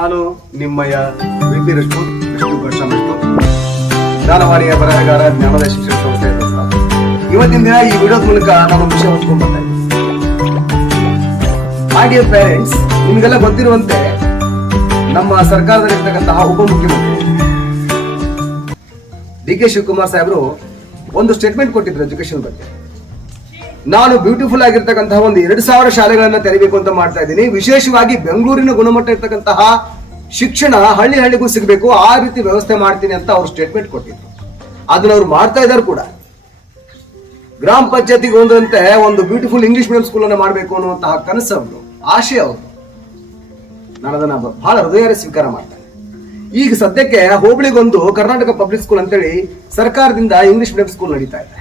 ನಾನು ನಿಮ್ಮಯ್ಯ ವಿಪಿ ರಶ್ಮು ವಿಷ್ಣು ಜ್ಞಾನವಾಣಿಯ ಬರಹಗಾರ, ಜ್ಞಾನದ ಶಿಕ್ಷಣ ಸಂಸ್ಥೆ. ಇವತ್ತಿನ ದಿನ ಈ ವಿಡಿಯೋದ ಮೂಲಕ ನಾನು ವಿಷಯ ಬರ್ತಾ ಮೈ ಡಿಯರ್ ಪೇರೆಂಟ್ಸ್ ನಿಮಗೆಲ್ಲ ಗೊತ್ತಿರುವಂತೆ ನಮ್ಮ ಸರ್ಕಾರದಲ್ಲಿರ್ತಕ್ಕಂತಹ ಉಪಮುಖ್ಯಮಂತ್ರಿ ಡಿ ಕೆ ಶಿವಕುಮಾರ್ ಸಾಹೇಬರು ಒಂದು ಸ್ಟೇಟ್ಮೆಂಟ್ ಕೊಟ್ಟಿದ್ರು ಎಜುಕೇಶನ್ ಬಗ್ಗೆ. ನಾನು ಬ್ಯೂಟಿಫುಲ್ ಆಗಿರ್ತಕ್ಕಂತಹ ಒಂದು ಎರಡು ಸಾವಿರ ಶಾಲೆಗಳನ್ನ ತೆರಿಬೇಕು ಅಂತ ಮಾಡ್ತಾ ಇದ್ದೀನಿ. ವಿಶೇಷವಾಗಿ ಬೆಂಗಳೂರಿನ ಗುಣಮಟ್ಟ ಇರ್ತಕ್ಕಂತಹ ಶಿಕ್ಷಣ ಹಳ್ಳಿ ಹಳ್ಳಿಗೂ ಸಿಗಬೇಕು, ಆ ರೀತಿ ವ್ಯವಸ್ಥೆ ಮಾಡ್ತೀನಿ ಅಂತ ಅವ್ರು ಸ್ಟೇಟ್ಮೆಂಟ್ ಕೊಟ್ಟಿದ್ರು. ಅದನ್ನ ಅವ್ರು ಮಾಡ್ತಾ ಇದ್ದಾರೆ ಕೂಡ. ಗ್ರಾಮ ಪಂಚಾಯತಿಗೆ ಒಂದಂತೆ ಒಂದು ಬ್ಯೂಟಿಫುಲ್ ಇಂಗ್ಲಿಷ್ ಮೀಡಿಯಂ ಸ್ಕೂಲ್ ಅನ್ನ ಮಾಡಬೇಕು ಅನ್ನುವಂತಹ ಕನಸು ಅವರು ಆಶೆ ಅವರು ನಾನು ಅದನ್ನ ಬಹಳ ಹೃದಯ ಸ್ವೀಕಾರ ಮಾಡ್ತೇನೆ. ಈಗ ಸದ್ಯಕ್ಕೆ ಹೋಬಳಿಗೊಂದು ಕರ್ನಾಟಕ ಪಬ್ಲಿಕ್ ಸ್ಕೂಲ್ ಅಂತೇಳಿ ಸರ್ಕಾರದಿಂದ ಇಂಗ್ಲಿಷ್ ಮೀಡಿಯಂ ಸ್ಕೂಲ್ ನಡೀತಾ ಇದೆ.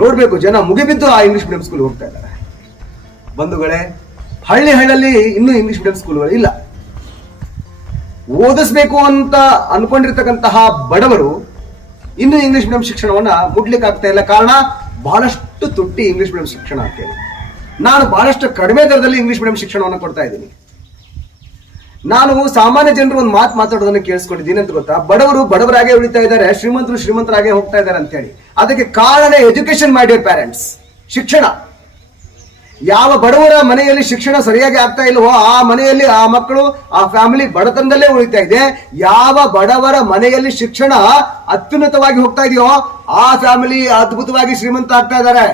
ನೋಡ್ಬೇಕು, ಜನ ಮುಗಿಬಿದ್ದು ಆ ಇಂಗ್ಲಿಷ್ ಮೀಡಿಯಂ ಸ್ಕೂಲ್ ಹೋಗ್ತಾ ಇದ್ದಾರೆ. ಬಂಧುಗಳೇ, ಹಳ್ಳಿ ಹಳ್ಳಲ್ಲಿ ಇನ್ನೂ ಇಂಗ್ಲಿಷ್ ಮೀಡಿಯಂ ಸ್ಕೂಲ್ಗಳು ಇಲ್ಲ. ಓದಿಸ್ಬೇಕು ಅಂತ ಅನ್ಕೊಂಡಿರ್ತಕ್ಕಂತಹ ಬಡವರು ಇನ್ನು ಇಂಗ್ಲಿಷ್ ಮೀಡಿಯಂ ಶಿಕ್ಷಣವನ್ನ ಮುಡ್ಲಿಕ್ಕೆ ಆಗ್ತಾ ಇಲ್ಲ. ಕಾರಣ, ಬಹಳಷ್ಟು ತುಟ್ಟಿ ಇಂಗ್ಲಿಷ್ ಮೀಡಿಯಂ ಶಿಕ್ಷಣ ಅಂತೇಳಿ ನಾನು ಬಹಳಷ್ಟು ಕಡಿಮೆ ದರದಲ್ಲಿ ಇಂಗ್ಲಿಷ್ ಮೀಡಿಯಂ ಶಿಕ್ಷಣವನ್ನು ಕೊಡ್ತಾ ಇದ್ದೀನಿ. ನಾನು ಸಾಮಾನ್ಯ ಜನರು ಒಂದು ಮಾತು ಮಾತಾಡೋದನ್ನ ಕೇಳಿಸ್ಕೊಂಡಿದ್ದೀನಿ ಅಂತ ಗೊತ್ತಾ? ಬಡವರು ಬಡವರಾಗೆ ಉಳಿತಾ ಇದ್ದಾರೆ, ಶ್ರೀಮಂತರು ಶ್ರೀಮಂತರಾಗೆ ಹೋಗ್ತಾ ಇದ್ದಾರೆ ಅಂತ ಹೇಳಿ. ಅದಕ್ಕೆ ಕಾರಣ ಎಜುಕೇಶನ್ ಮಾಡಿಯರ್ ಪ್ಯಾರೆಂಟ್ಸ್, ಶಿಕ್ಷಣ. ಯಾವ ಬಡವರ ಮನೆಯಲ್ಲಿ ಶಿಕ್ಷಣ ಸರಿಯಾಗಿ ಆಗ್ತಾ ಇಲ್ವೋ, ಆ ಮನೆಯಲ್ಲಿ ಆ ಮಕ್ಕಳು, ಆ ಫ್ಯಾಮಿಲಿ ಬಡತನದಲ್ಲೇ ಉಳಿತಾ ಇದೆ. ಯಾವ ಬಡವರ ಮನೆಯಲ್ಲಿ ಶಿಕ್ಷಣ ಅತ್ಯುನ್ನತವಾಗಿ ಹೋಗ್ತಾ ಇದೆಯೋ, ಆ ಫ್ಯಾಮಿಲಿ ಅದ್ಭುತವಾಗಿ ಶ್ರೀಮಂತ ಆಗ್ತಾ ಇದ್ದಾರೆ.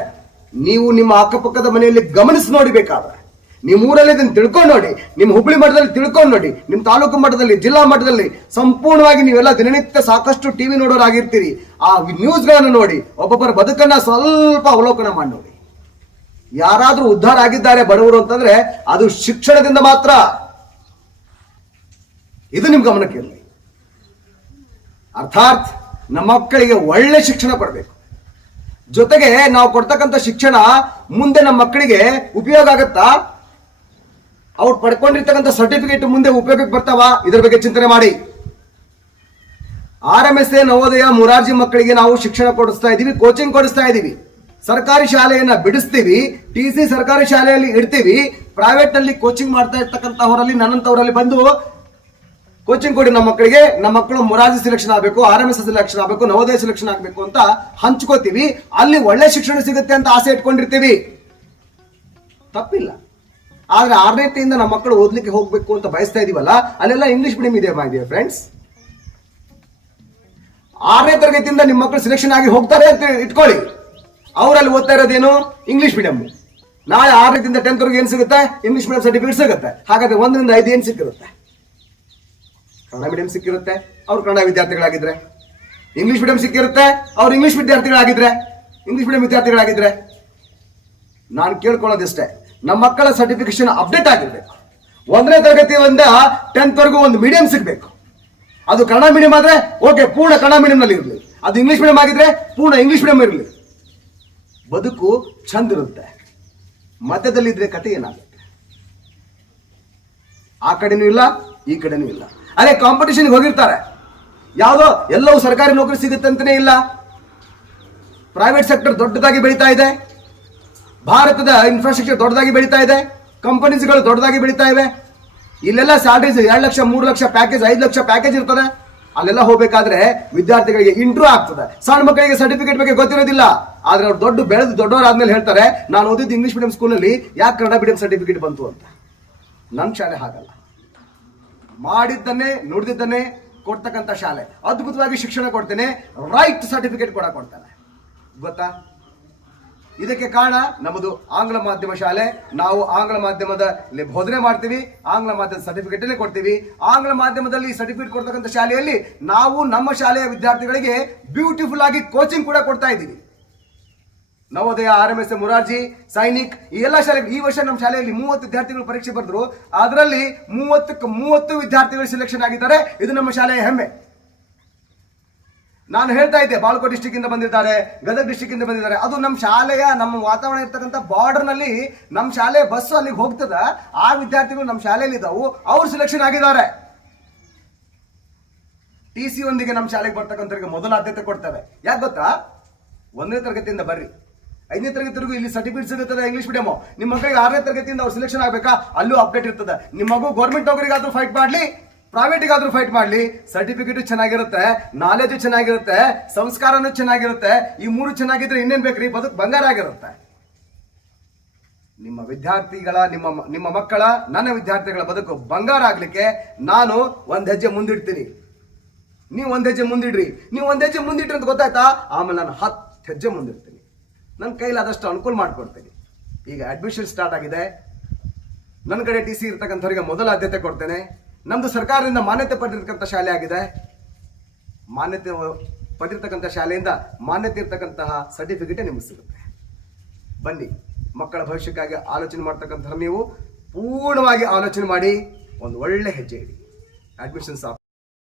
ನೀವು ನಿಮ್ಮ ಅಕ್ಕಪಕ್ಕದ ಮನೆಯಲ್ಲಿ ಗಮನಿಸಿ ನೋಡಿ ಬೇಕಾದ್ರೆ. ನಿಮ್ಮ ಊರಲ್ಲಿ ಇದನ್ನು ತಿಳ್ಕೊಂಡು ನೋಡಿ, ನಿಮ್ಮ ಹುಬ್ಳಿ ಮಟ್ಟದಲ್ಲಿ ತಿಳ್ಕೊಂಡು ನೋಡಿ, ನಿಮ್ಮ ತಾಲೂಕು ಮಟ್ಟದಲ್ಲಿ ಜಿಲ್ಲಾ ಮಟ್ಟದಲ್ಲಿ ಸಂಪೂರ್ಣವಾಗಿ ನೀವೆಲ್ಲ ದಿನನಿತ್ಯ ಸಾಕಷ್ಟು ಟಿವಿ ನೋಡೋರಾಗಿರ್ತೀರಿ. ಆ ನ್ಯೂಸ್ಗಳನ್ನು ನೋಡಿ, ಒಬ್ಬೊಬ್ಬರ ಬದುಕನ್ನ ಸ್ವಲ್ಪ ಅವಲೋಕನ ಮಾಡಿ ನೋಡಿ. ಯಾರಾದರೂ ಉದ್ಧಾರ ಆಗಿದ್ದಾರೆ ಬಡವರು ಅಂತಂದ್ರೆ ಅದು ಶಿಕ್ಷಣದಿಂದ ಮಾತ್ರ. ಇದು ನಿಮ್ ಗಮನಕ್ಕೆ ಇರಲಿ. ಅರ್ಥಾತ್ ನಮ್ಮ ಮಕ್ಕಳಿಗೆ ಒಳ್ಳೆ ಶಿಕ್ಷಣ ಕೊಡಬೇಕು. ಜೊತೆಗೆ ನಾವು ಕೊಡ್ತಕ್ಕಂಥ ಶಿಕ್ಷಣ ಮುಂದೆ ನಮ್ಮ ಮಕ್ಕಳಿಗೆ ಉಪಯೋಗ ಆಗತ್ತಾ? ಅವ್ರು ಪಡ್ಕೊಂಡಿರ್ತಕ್ಕಂಥ ಸರ್ಟಿಫಿಕೇಟ್ ಮುಂದೆ ಉಪಯೋಗಕ್ಕೆ ಬರ್ತಾವ? ಇದ್ರ ಬಗ್ಗೆ ಚಿಂತನೆ ಮಾಡಿ. R M S A Navodaya Morarji ಮಕ್ಕಳಿಗೆ ನಾವು ಶಿಕ್ಷಣ ಕೊಡಿಸ್ತಾ ಇದೀವಿ ಕೋಚಿಂಗ್ ಕೊಡಿಸ್ತಾ ಇದೀವಿ ಸರ್ಕಾರಿ ಶಾಲೆಯನ್ನ ಬಿಡಿಸ್ತೀವಿ ಟಿ ಸಿ ಸರ್ಕಾರಿ ಶಾಲೆಯಲ್ಲಿ ಇಡ್ತೀವಿ ಪ್ರೈವೇಟ್ನಲ್ಲಿ ಕೋಚಿಂಗ್ ಮಾಡ್ತಾ ಇರ್ತಕ್ಕಂಥವರಲ್ಲಿ ನನ್ನಂತವರಲ್ಲಿ ಬಂದು ಕೋಚಿಂಗ್ ಕೊಡಿ ನಮ್ಮ ಮಕ್ಕಳಿಗೆ, ನಮ್ಮ ಮಕ್ಕಳು ಮುರಾಜಿ ಸೆಲೆಕ್ಷನ್ ಆಗಬೇಕು, ಆರ್ ಎಂ ಎಸ್ ಸೆಲೆಕ್ಷನ್ ಆಗಬೇಕು, ನವೋದಯ ಸೆಲೆಕ್ಷನ್ ಆಗಬೇಕು ಅಂತ ಹಂಚ್ಕೋತೀವಿ. ಅಲ್ಲಿ ಒಳ್ಳೆ ಶಿಕ್ಷಣ ಸಿಗುತ್ತೆ ಅಂತ ಆಸೆ ಇಟ್ಕೊಂಡಿರ್ತೀವಿ. ತಪ್ಪಿಲ್ಲ. ಆದ್ರೆ ಆರನೇತೆಯಿಂದ ನಮ್ಮ ಮಕ್ಕಳು ಓದ್ಲಿಕ್ಕೆ ಹೋಗ್ಬೇಕು ಅಂತ ಬಯಸ್ತಾ ಇದೀವಲ್ಲ, ಅಲ್ಲೆಲ್ಲ ಇಂಗ್ಲಿಷ್ ಮೀಡಿಯಂ ಇದೆ ಫ್ರೆಂಡ್ಸ್ ಆರನೇ ತರಗತಿಯಿಂದ ನಿಮ್ಮ ಮಕ್ಕಳು ಸೆಲೆಕ್ಷನ್ ಆಗಿ ಹೋಗ್ತಾರೆ ಅಂತ ಇಟ್ಕೊಳ್ಳಿ. ಅವರಲ್ಲಿ ಓದ್ತಾ ಇರೋದೇನು? ಇಂಗ್ಲಿಷ್ ಮೀಡಿಯಂ ನಾಳೆ ಆರನೇದಿಂದ ಟೆಂತ್ ವರೆಗೆ ಏನ್ ಸಿಗುತ್ತೆ? ಇಂಗ್ಲಿಷ್ ಮೀಡಿಯಂ ಸರ್ಟಿಫಿಕೇಟ್ ಸಿಗುತ್ತೆ. ಹಾಗಾದ್ರೆ ಒಂದರಿಂದ ಐದು ಏನು ಸಿಕ್ಕಿರುತ್ತೆ? ಕನ್ನಡ ಮೀಡಿಯಂ ಸಿಕ್ಕಿರುತ್ತೆ. ಅವ್ರು ಕನ್ನಡ ವಿದ್ಯಾರ್ಥಿಗಳಾಗಿದ್ರೆ. ಇಂಗ್ಲಿಷ್ ಮೀಡಿಯಂ ಸಿಕ್ಕಿರುತ್ತೆ. ಅವ್ರು ಇಂಗ್ಲಿಷ್ ವಿದ್ಯಾರ್ಥಿಗಳಾಗಿದ್ರೆ. ಇಂಗ್ಲಿಷ್ ಮೀಡಿಯಂ ವಿದ್ಯಾರ್ಥಿಗಳಾಗಿದ್ರೆ. ನಾನು ಕೇಳ್ಕೊಳ್ಳೋದಿಷ್ಟೇ. ನಮ್ಮ ಮಕ್ಕಳ ಸರ್ಟಿಫಿಕೇಶನ್ ಅಪ್ಡೇಟ್ ಆಗಿರ್ಬೇಕು. ಒಂದನೇ ತರಗತಿಯಿಂದ ಟೆಂತ್ ವರೆಗೂ ಒಂದು ಮೀಡಿಯಂ ಸಿಗಬೇಕು. ಅದು ಕನ್ನಡ ಮೀಡಿಯಂ ಆದರೆ ಓಕೆ ಪೂರ್ಣ ಕನ್ನಡ ಮೀಡಿಯಂನಲ್ಲಿ ಇರಲಿ ಅದು ಇಂಗ್ಲಿಷ್ ಮೀಡಿಯಂ ಆಗಿದ್ರೆ, ಪೂರ್ಣ ಇಂಗ್ಲಿಷ್ ಮೀಡಿಯಂ ಇರಲಿ. ಬದುಕು ಚಂದ ಇರುತ್ತೆ. ಮಧ್ಯದಲ್ಲಿ ಇದ್ರೆ ಕತೆ ಏನಾಗುತ್ತೆ? ಆ ಕಡೆನೂ ಇಲ್ಲ, ಈ ಕಡೆನೂ ಇಲ್ಲ. ಅದೇ ಕಾಂಪಿಟೇಷನ್ಗೆ ಹೋಗಿರ್ತಾರೆ. ಯಾವುದೋ, ಎಲ್ಲವೂ ಸರ್ಕಾರಿ ನೌಕರಿ ಸಿಗುತ್ತೆ ಅಂತಲೇ ಇಲ್ಲ. ಪ್ರೈವೇಟ್ ಸೆಕ್ಟರ್ ದೊಡ್ಡದಾಗಿ ಬೆಳೀತಾ ಇದೆ. ಭಾರತದ ಇನ್ಫ್ರಾಸ್ಟ್ರಕ್ಚರ್ ದೊಡ್ಡದಾಗಿ ಬೆಳೀತಾ ಇದೆ. ಕಂಪನೀಸ್ಗಳು ದೊಡ್ಡದಾಗಿ ಬೆಳೀತಾ ಇವೆ. ಇಲ್ಲೆಲ್ಲ ಸ್ಯಾಲರೀಸ್ ಎರಡು ಲಕ್ಷ, ಮೂರು ಲಕ್ಷ ಪ್ಯಾಕೇಜ್ ಐದು ಲಕ್ಷ ಪ್ಯಾಕೇಜ್ ಇರ್ತದೆ. ಅಲ್ಲೆಲ್ಲ ಹೋಗಬೇಕಾದ್ರೆ ವಿದ್ಯಾರ್ಥಿಗಳಿಗೆ ಇಂಟ್ರೂ ಆಗ್ತದೆ. ಸಣ್ಣ ಮಕ್ಕಳಿಗೆ ಸರ್ಟಿಫಿಕೇಟ್ ಬಗ್ಗೆ ಗೊತ್ತಿರೋದಿಲ್ಲ. ಆದ್ರೆ ಅವ್ರು ದೊಡ್ಡ ಬೆಳೆದು ದೊಡ್ಡವರಾದ್ಮೇಲೆ ಹೇಳ್ತಾರೆ, ನಾನು ಓದಿದ್ದು ಇಂಗ್ಲಿಷ್ ಮೀಡಿಯಂ ಸ್ಕೂಲಲ್ಲಿ ಯಾಕೆ ಕನ್ನಡ ಮೀಡಿಯಂ ಸರ್ಟಿಫಿಕೇಟ್ ಬಂತು ಅಂತ? ನನ್ನ ಶಾಲೆ ಹಾಗಲ್ಲ. ಮಾಡಿದ್ದನ್ನೇ, ನುಡಿದಿದ್ದನ್ನೇ ಕೊಡ್ತಕ್ಕಂಥ ಶಾಲೆ. ಅದ್ಭುತವಾಗಿ ಶಿಕ್ಷಣ ಕೊಡ್ತೇನೆ ರೈಟ್ ಸರ್ಟಿಫಿಕೇಟ್ ಕೂಡ ಕೊಡ್ತಾನೆ ಗೊತ್ತಾ? ಇದಕ್ಕೆ ಕಾರಣ ನಮ್ಮದು ಆಂಗ್ಲ ಮಾಧ್ಯಮ ಶಾಲೆ. ನಾವು ಆಂಗ್ಲ ಮಾಧ್ಯಮದ ಬೋಧನೆ ಮಾಡ್ತೀವಿ, ಆಂಗ್ಲ ಮಾಧ್ಯಮದ ಸರ್ಟಿಫಿಕೇಟನ್ನೇ ಕೊಡ್ತೀವಿ. ಆಂಗ್ಲ ಮಾಧ್ಯಮದಲ್ಲಿ ಸರ್ಟಿಫಿಕೇಟ್ ಕೊಡ್ತಕ್ಕಂಥ ಶಾಲೆಯಲ್ಲಿ ನಾವು ನಮ್ಮ ಶಾಲೆಯ ವಿದ್ಯಾರ್ಥಿಗಳಿಗೆ ಬ್ಯೂಟಿಫುಲ್ ಆಗಿ ಕೋಚಿಂಗ್ ಕೂಡ ಕೊಡ್ತಾ ಇದ್ದೀವಿ. Navodaya R M S Morarji, Sainik, ಈ ಎಲ್ಲ ಶಾಲೆ ಈ ವರ್ಷ ನಮ್ಮ ಶಾಲೆಯಲ್ಲಿ ಮೂವತ್ತು ವಿದ್ಯಾರ್ಥಿಗಳು ಪರೀಕ್ಷೆ ಬರೆದ್ರು. ಅದರಲ್ಲಿ ಮೂವತ್ತಕ್ಕೆ ಮೂವತ್ತು ವಿದ್ಯಾರ್ಥಿಗಳು ಸೆಲೆಕ್ಷನ್ ಆಗಿದ್ದಾರೆ. ಇದು ನಮ್ಮ ಶಾಲೆಯ ಹೆಮ್ಮೆ. ನಾನು ಹೇಳ್ತಾ ಇದ್ದೆ, ಬಾಲ್ಕೋಟ್ ಡಿಸ್ಟಿಕ್ ಇಂದ ಬಂದಿದ್ದಾರೆ, ಗದಗ ಡಿಸ್ಟಿಕ್ ಇಂದ ಬಂದಿದ್ದಾರೆ. ಅದು ನಮ್ಮ ಶಾಲೆಯ, ನಮ್ಮ ವಾತಾವರಣ ಇರ್ತಕ್ಕಂಥ ಬಾರ್ಡರ್ನಲ್ಲಿ ನಮ್ಮ ಶಾಲೆ ಬಸ್ ಅಲ್ಲಿಗೆ ಹೋಗ್ತದ, ಆ ವಿದ್ಯಾರ್ಥಿಗಳು ನಮ್ಮ ಶಾಲೆಯಲ್ಲಿ ಇದ್ದಾವು ಅವ್ರು ಸೆಲೆಕ್ಷನ್ ಆಗಿದ್ದಾರೆ. ಟಿ ಸಿ ಒಂದಿಗೆ ನಮ್ಮ ಶಾಲೆಗೆ ಬರ್ತಕ್ಕಂಥವ್ರಿಗೆ ಮೊದಲ ಆದ್ಯತೆ ಕೊಡ್ತೇವೆ. ಯಾಕೆ ಗೊತ್ತಾ? ಒಂದನೇ ತರಗತಿಯಿಂದ ಬರ್ರಿ. ಐದನೇ ತರಗತಿವರೆಗೂ ಇಲ್ಲಿ ಸರ್ಟಿಫಿಕೇಟ್ ಸಿಗುತ್ತದೆ ಇಂಗ್ಲಿಷ್ ಮೀಡಿಯಂ ನಿಮ್ಮ ಮಕ್ಕಳಿಗೆ ಆರನೇ ತರಗತಿಯಿಂದ ಅವ್ರು ಸೆಲೆಕ್ಷನ್ ಆಗಬೇಕಾ? ಅಲ್ಲೂ ಅಪ್ಡೇಟ್ ಇರ್ತದೆ. ನಿಮ್ಮ ಮಗು ಗೌರ್ಮೆಂಟ್ ನೌಕರಿಗಾದ್ರೂ ಫೈಟ್ ಮಾಡ್ಲಿ. ಪ್ರೈವೇಟಿಗಾದ್ರೂ ಫೈಟ್ ಮಾಡಲಿ ಸರ್ಟಿಫಿಕೇಟ್ ಚೆನ್ನಾಗಿರುತ್ತೆ ನಾಲೆಜ್ ಚೆನ್ನಾಗಿರುತ್ತೆ, ಸಂಸ್ಕಾರನೂ ಚೆನ್ನಾಗಿರುತ್ತೆ, ಈ ಮೂರು ಚೆನ್ನಾಗಿದ್ರೆ ಇನ್ನೇನ್ ಬೇಕ್ರಿ? ಬದುಕು ಬಂಗಾರ ಆಗಿರುತ್ತೆ. ನಿಮ್ಮ ವಿದ್ಯಾರ್ಥಿಗಳ, ನಿಮ್ಮ ನಿಮ್ಮ ಮಕ್ಕಳ, ನನ್ನ ವಿದ್ಯಾರ್ಥಿಗಳ ಬದುಕು ಬಂಗಾರ ಆಗಲಿಕ್ಕೆ ನಾನು ಒಂದು ಹೆಜ್ಜೆ ಮುಂದಿಡ್ತೀನಿ. ನೀವು ಒಂದು ಹೆಜ್ಜೆ ಮುಂದಿಡ್ರಿ. ನೀವು ಒಂದು ಹೆಜ್ಜೆ ಮುಂದಿಟ್ರಿ ಅಂತ ಗೊತ್ತಾಯ್ತಾ? ಆಮೇಲೆ ನಾನು ಹತ್ತು ಹೆಜ್ಜೆ ಮುಂದಿಡ್ತೀನಿ. ನನ್ನ ಕೈಲಾದಷ್ಟು ಅನುಕೂಲ ಮಾಡಿಕೊಡ್ತೀನಿ. ಈಗ ಅಡ್ಮಿಷನ್ ಸ್ಟಾರ್ಟ್ ಆಗಿದೆ. ನನ್ನ ಕಡೆ ಟಿ ಸಿ ಇರ್ತಕ್ಕಂಥವ್ರಿಗೆ ಮೊದಲ ಆದ್ಯತೆ ಕೊಡ್ತೇನೆ. ನಮ್ದು ಸರ್ಕಾರದಿಂದ ಮಾನ್ಯತೆ ಪಡೆದಿರ್ತಕ್ಕಂಥ ಶಾಲೆ ಆಗಿದೆ. ಮಾನ್ಯತೆ ಪಡೆದಿರ್ತಕ್ಕಂಥ ಶಾಲೆಯಿಂದ ಮಾನ್ಯತೆ ಇರ್ತಕ್ಕಂತಹ ಸರ್ಟಿಫಿಕೇಟೇ ನಿಮಗೆ ಸಿಗುತ್ತೆ. ಬನ್ನಿ, ಮಕ್ಕಳ ಭವಿಷ್ಯಕ್ಕಾಗಿ ಆಲೋಚನೆ ಮಾಡ್ತಕ್ಕಂಥ ನೀವು, ಪೂರ್ಣವಾಗಿ ಆಲೋಚನೆ ಮಾಡಿ, ಒಂದು ಒಳ್ಳೆ ಹೆಜ್ಜೆ ಇಡಿ. ಅಡ್ಮಿಷನ್ಸ್